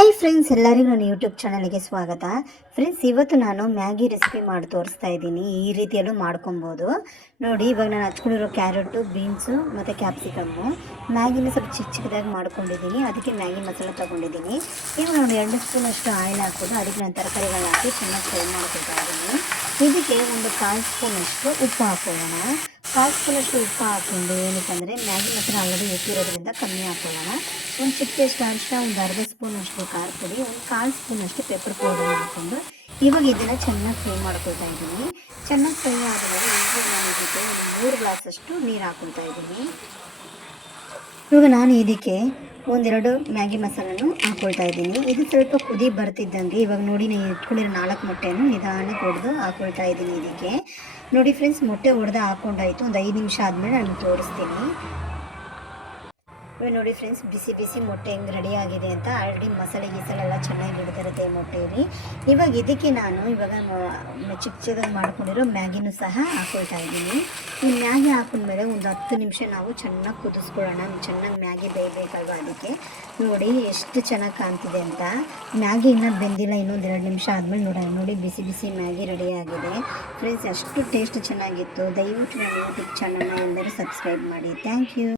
Hi friends, ಎಲ್ಲರಿಗೂ ನನ್ನ YouTube ಚಾನಲ್ಗೆ ಸ್ವಾಗತ. ಫ್ರೆಂಡ್ಸ್, ಇವತ್ತು ನಾನು ಮ್ಯಾಗಿ ರೆಸಿಪಿ ಮಾಡಿ ತೋರಿಸ್ತಾ ಇದ್ದೀನಿ. ಈ ರೀತಿಯಲ್ಲೂ ಮಾಡ್ಕೊಬೋದು ನೋಡಿ. ಇವಾಗ ನಾನು ಹಚ್ಕೊಂಡಿರೋ ಕ್ಯಾರೆಟು, ಬೀನ್ಸು ಮತ್ತು ಕ್ಯಾಪ್ಸಿಕಮ್ಮು, ಮ್ಯಾಗಿನ ಸ್ವಲ್ಪ ಚಿಕ್ಕ ಚಿಕ್ಕದಾಗಿ ಮಾಡ್ಕೊಂಡಿದ್ದೀನಿ. ಅದಕ್ಕೆ ಮ್ಯಾಗಿ ಮಸಾಲ ತೊಗೊಂಡಿದ್ದೀನಿ. ಇವಾಗ ನಾನು 2 ಸ್ಪೂನಷ್ಟು ಆಯಿಲ್ ಹಾಕ್ಬೋದು. ಅದಕ್ಕೆ ನಾನು ತರಕಾರಿಗಳನ್ನ ಹಾಕಿ ಚೆನ್ನಾಗಿ ಫ್ರೈ ಮಾಡ್ಕೊತಾ ಇದ್ದೀನಿ. ಇದಕ್ಕೆ ಒಂದು 1/4 ಸ್ಪೂನಷ್ಟು ಉಪ್ಪು ಹಾಕೊಳ್ಳೋಣ. 1/4 ಸ್ಪೂನಷ್ಟು ಉಪ್ಪು ಹಾಕ್ಕೊಂಡು ಏನಕ್ಕೆ ಅಂದರೆ ಮ್ಯಾಗಿ ಮಸಾಲ ಆಲ್ರೆಡಿ ಉಪ್ಪಿರೋದ್ರಿಂದ ಕಮ್ಮಿ ಹಾಕೊಳ್ಳೋಣ. ಒಂದು ಚಿಕ್ಕಷ್ಟು ಅರಿಶಿನ, ಒಂದು ಅರ್ಧ ಸ್ಪೂನಷ್ಟು ಖಾರ ಪುಡಿ, ಒಂದು 1/4 ಸ್ಪೂನಷ್ಟು ಪೆಪ್ಪರ್ ಪೌಡರ್ ಹಾಕ್ಕೊಂಡು ಇವಾಗ ಇದನ್ನು ಚೆನ್ನಾಗಿ ಫ್ರೈ ಮಾಡ್ಕೊತಾ ಇದ್ದೀನಿ. ಚೆನ್ನಾಗಿ ಫ್ರೈ ಆದಮೇಲೆ ಇವಾಗ ನಾನು ಇದಕ್ಕೆ ಒಂದು 3 ಗ್ಲಾಸಷ್ಟು ನೀರು ಹಾಕ್ಕೊತಾ ಇದ್ದೀನಿ. ಇವಾಗ ನಾನು ಇದಕ್ಕೆ 1-2 ಮ್ಯಾಗಿ ಮಸಾಲನ್ನು ಹಾಕ್ಕೊಳ್ತಾ ಇದ್ದೀನಿ. ಇದು ಸ್ವಲ್ಪ ಕುದಿ ಬರ್ತಿದ್ದಂಗೆ ಇವಾಗ ನೋಡಿ, ನಾನು ಇಟ್ಕೊಂಡಿರೋ 4 ಮೊಟ್ಟೆಯನ್ನು ನಿಧಾನಕ್ಕೆ ಒಡೆದು ಹಾಕ್ಕೊಳ್ತಾ ಇದ್ದೀನಿ. ಇದಕ್ಕೆ ನೋಡಿ ಫ್ರೆಂಡ್ಸ್, ಮೊಟ್ಟೆ ಒಡೆದು ಹಾಕ್ಕೊಂಡಾಯಿತು. ಒಂದು 5 ನಿಮಿಷ ಆದಮೇಲೆ ನಾನು ತೋರಿಸ್ತೀನಿ. ಇವಾಗ ನೋಡಿ ಫ್ರೆಂಡ್ಸ್, ಬಿಸಿ ಬಿಸಿ ಮೊಟ್ಟೆ ಹೆಂಗೆ ರೆಡಿ ಆಗಿದೆ ಅಂತ. ಆಲ್ರೆಡಿ ಮಸಾಲೆ ಎಲ್ಲ ಚೆನ್ನಾಗಿ ಹಿಡಿದಿರುತ್ತೆ ಮೊಟ್ಟೆಯಲ್ಲಿ. ಇವಾಗ ಇದಕ್ಕೆ ನಾನು ಚಿಕ್ಕ ಚಿಕ್ಕದಾಗಿ ಮಾಡ್ಕೊಂಡಿರೋ ಮ್ಯಾಗಿನೂ ಸಹ ಹಾಕ್ಕೊಳ್ತಾ ಇದ್ದೀನಿ. ಈ ಮ್ಯಾಗಿ ಹಾಕೊಂಡ್ಮೇಲೆ ಒಂದು 10 ನಿಮಿಷ ನಾವು ಚೆನ್ನಾಗಿ ಕುದಿಸ್ಕೊಳ್ಳೋಣ. ಚೆನ್ನಾಗಿ ಮ್ಯಾಗಿ ಬೇಯಬೇಕಲ್ವ, ಅದಕ್ಕೆ ನೋಡಿ ಎಷ್ಟು ಚೆನ್ನಾಗಿ ಕಾಣ್ತಿದೆ ಅಂತ. ಮ್ಯಾಗಿ ಇನ್ನೂ ಬೆಂದಿಲ್ಲ. ಇನ್ನೊಂದು 2 ನಿಮಿಷ ಆದಮೇಲೆ ನೋಡೋಣ. ನೋಡಿ, ಬಿಸಿ ಬಿಸಿ ಮ್ಯಾಗಿ ರೆಡಿ ಆಗಿದೆ ಫ್ರೆಂಡ್ಸ್. ಅಷ್ಟು ಟೇಸ್ಟ್ ಚೆನ್ನಾಗಿತ್ತು. ದಯವಿಟ್ಟು ನನ್ನ ಯೂಟ್ಯೂಬ್ ಚಾನಲ್ನ ಎಲ್ಲರೂ ಸಬ್ಸ್ಕ್ರೈಬ್ ಮಾಡಿ. Thank you.